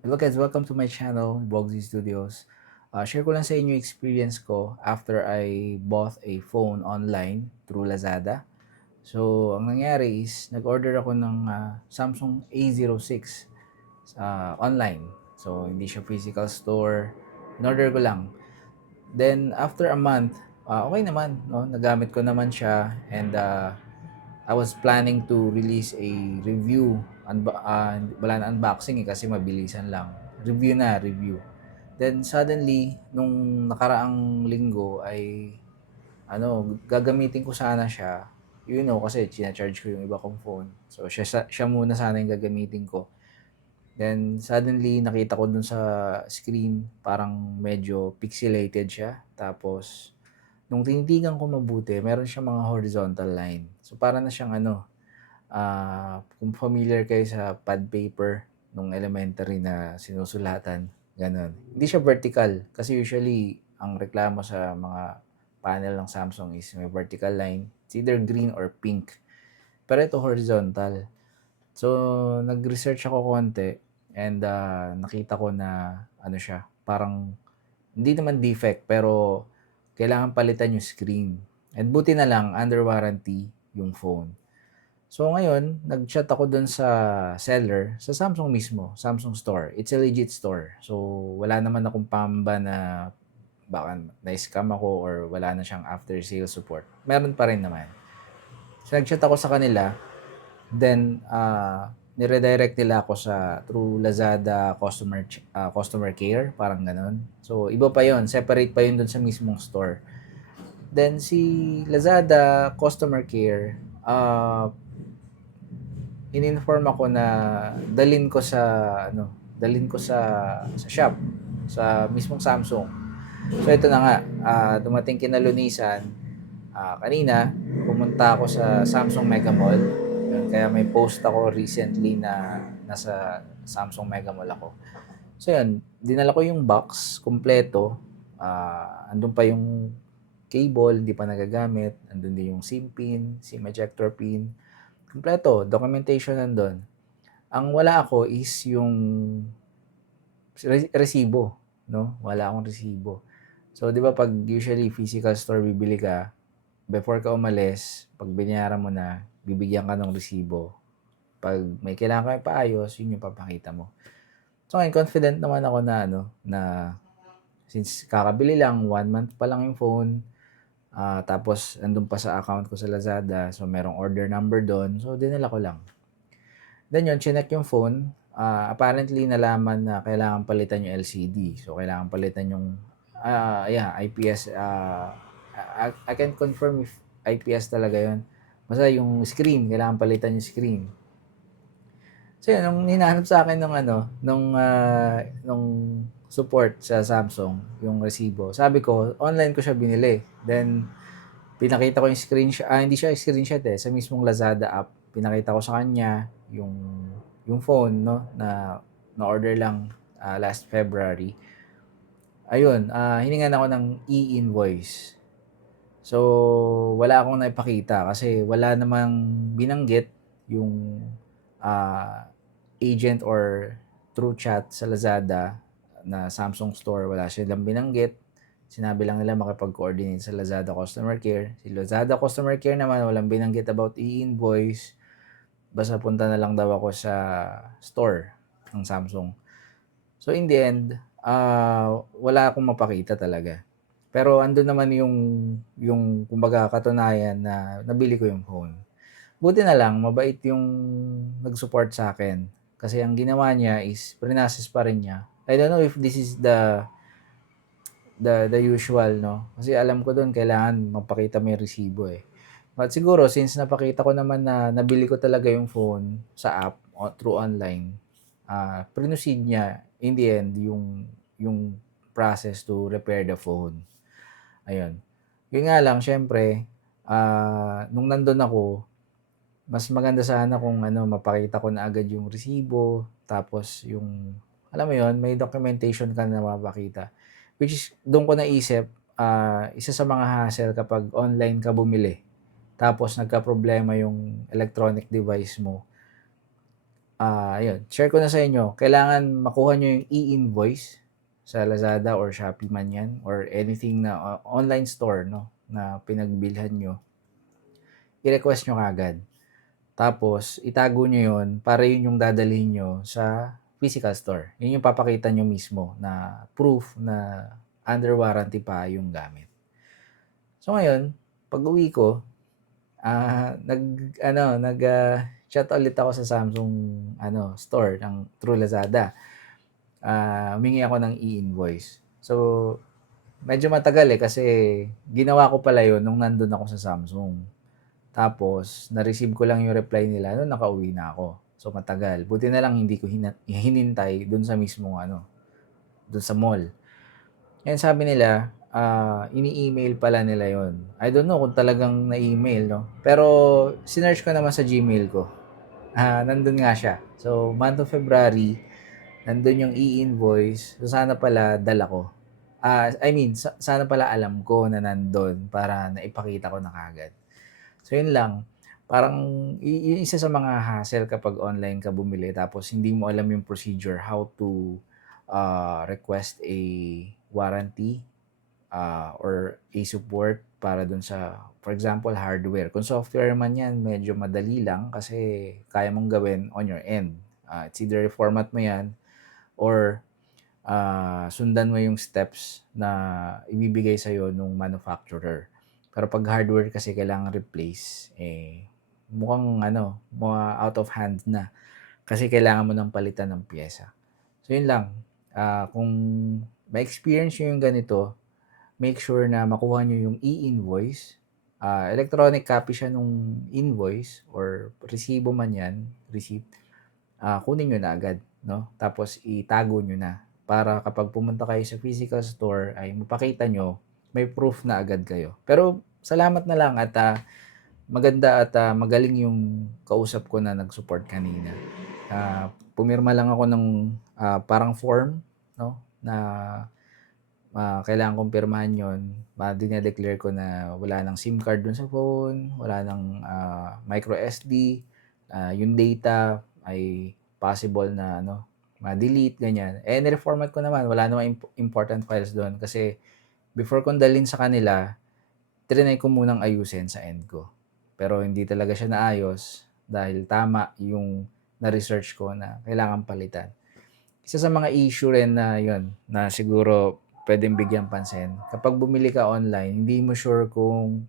Hello guys, welcome to my channel, Bogsy Studios. Share ko lang sa inyo yung experience ko after I bought a phone online through Lazada. So, ang nangyari is, nag-order ako ng Samsung A06 online. So, hindi siya physical store. In-order ko lang. Then, after a month, okay naman. No? Nagamit ko naman siya and I was planning to release a review. Wala na unboxing kasi mabilisan lang. Review. Then suddenly, nung nakaraang linggo ay gagamitin ko sana siya. Kasi charge ko yung iba kong phone. So siya muna sana yung gagamitin ko. Then suddenly nakita ko dun sa screen parang medyo pixelated siya. Tapos nung tinitigan ko mabuti, meron siyang mga horizontal line. So para na siyang kung familiar kayo sa pad paper nung elementary na sinusulatan, gano'n. Hindi siya vertical kasi usually ang reklamo sa mga panel ng Samsung is may vertical line. It's either green or pink. Pero ito horizontal. So, nag-research ako konti and nakita ko na siya, parang hindi naman defect pero kailangan palitan yung screen. And buti na lang under warranty yung phone. So ngayon, nag-chat ako dun sa seller, sa Samsung mismo, Samsung store. It's a legit store. So wala naman akong pamba na baka na-scam ako or wala na siyang after sale support. Meron pa rin naman. So nag-chat ako sa kanila, then nire-direct nila ako sa through Lazada customer care, parang ganun. So iba pa yon, separate pa yun dun sa mismong store. Then si Lazada customer care, in-inform ako na dalin ko sa shop, sa mismong Samsung. So ito na nga, dumating kinalunisan, kanina pumunta ako sa Samsung Mega Mall. Yun, kaya may post ako recently na nasa Samsung Mega Mall ako. So yun, dinala ko yung box kompleto. Andun pa yung cable, hindi pa nagagamit. Andun din yung SIM pin, SIM ejector pin. Kompleto, documentation nandun. Ang wala ako is yung resibo, no? Wala akong resibo. So, 'di ba pag usually physical store bibili ka, before ka umalis, pag binayaran mo na, bibigyan ka ng resibo. Pag may kailangan kang paayos, yun yung papakita mo. So, ngayon, confident naman ako na since kakabili lang, 1 month pa lang yung phone, tapos andun pa sa account ko sa Lazada, so merong order number doon, so dinala ko lang. Then yun, chinek yung phone. Apparently, nalaman na kailangan palitan yung LCD. So, kailangan palitan yung, IPS. I can confirm if IPS talaga yun. Basta yung screen, kailangan palitan yung screen. So, yun, nung hinahanap sa akin nung support sa Samsung, yung resibo, sabi ko, online ko siya binili. Then, pinakita ko yung screenshot, hindi siya screenshot sa mismong Lazada app. Pinakita ko sa kanya yung phone, no, na order lang last February. Ayun, hiningan ako ng e-invoice. So, wala akong naipakita kasi wala namang binanggit yung ah, agent or through chat sa Lazada na Samsung store. Wala silang binanggit. Sinabi lang nila makipag-coordinate sa Lazada Customer Care. Si Lazada Customer Care naman, walang binanggit about e-invoice. Basta punta na lang daw ako sa store ng Samsung. So in the end, wala akong mapakita talaga. Pero andun naman yung kumbaga katunayan na nabili ko yung phone. Buti na lang, mabait yung nag-support sa akin. Kasi ang ginawa niya is, prinases pa rin niya. I don't know if this is the usual, no? Kasi alam ko doon kailangan magpakita may resibo eh. But siguro, since napakita ko naman na nabili ko talaga yung phone sa app, through online, proceed niya, in the end, yung process to repair the phone. Ayun. Yun nga lang, syempre, nung nandun ako, mas maganda sana kung mapakita ko na agad yung resibo, tapos yung, alam mo yon, may documentation ka na mapakita. Which is, doon ko naisip, isa sa mga hassle kapag online ka bumili, tapos nagka-problema yung electronic device mo, Ayun, share ko na sa inyo. Kailangan makuha nyo yung e-invoice sa Lazada or Shopee man yan or anything na online store, no, na pinagbilhan nyo. I-request nyo kagad. Tapos, itago nyo yun para yun yung dadalhin nyo sa physical store. Yun yung papakita nyo mismo na proof na under warranty pa yung gamit. So ngayon, pag-uwi ko, chat ulit ako sa Samsung store ng through Lazada. Humingi ako ng e-invoice. So, medyo matagal kasi ginawa ko pala yun nung nandun ako sa Samsung. Tapos, na-receive ko lang yung reply nila nung nakauwi na ako. So, matagal. Buti na lang hindi ko hinintay dun sa mismong dun sa mall. And sabi nila, ini-email pala nila yon. I don't know kung talagang na-email, no? Pero, sinearch ko naman sa Gmail ko. Nandun nga siya. So, month of February, nandun yung e-invoice. So, sana pala dala ko. Sana pala alam ko na nandun para naipakita ko na kagad. So, yun lang. Parang, yung isa sa mga hassle kapag online ka bumili tapos hindi mo alam yung procedure how to request a warranty or a support para dun sa, for example, hardware. Kung software man yan, medyo madali lang kasi kaya mong gawin on your end. It's either format mo yan or sundan mo yung steps na ibibigay sa'yo nung manufacturer. Pero pag hardware kasi kailangan replace, mukhang mga out of hand na. Kasi kailangan mo ng palitan ng pyesa. So yun lang. Kung ma-experience nyo yung ganito, make sure na makuha nyo yung e-invoice. Electronic copy siya nung invoice or resibo man yan, receipt. Kunin nyo na agad, no? Tapos itago nyo na para kapag pumunta kayo sa physical store ay mapakita nyo, may proof na agad kayo. Pero salamat na lang at maganda at magaling yung kausap ko na nag-support kanina. Pumirma lang ako ng parang form, no, na kailangan kong pirmahan yun. Dinedeclare ko na wala nang SIM card dun sa phone, wala nang micro SD, yung data ay possible na ma-delete, ganyan. Nireformat ko naman, wala namang important files doon kasi before kong dalhin sa kanila, trinay ko munang ayusin sa end ko. Pero hindi talaga siya naayos dahil tama yung na-research ko na kailangan palitan. Isa sa mga issue rin na yun, na siguro pwedeng bigyan pansin. Kapag bumili ka online, hindi mo sure kung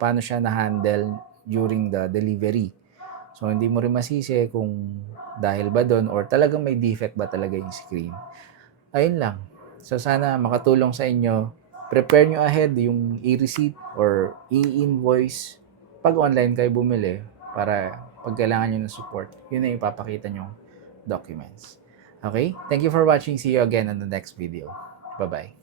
paano siya na-handle during the delivery. So, hindi mo rin masisi kung dahil ba doon or talagang may defect ba talaga yung screen. Ayun lang. So, sana makatulong sa inyo. Prepare nyo ahead yung e-receipt or e-invoice pag online kayo bumili para pag kailangan nyo ng support, yun na ipapakita nyo documents. Okay? Thank you for watching. See you again on the next video. Bye-bye.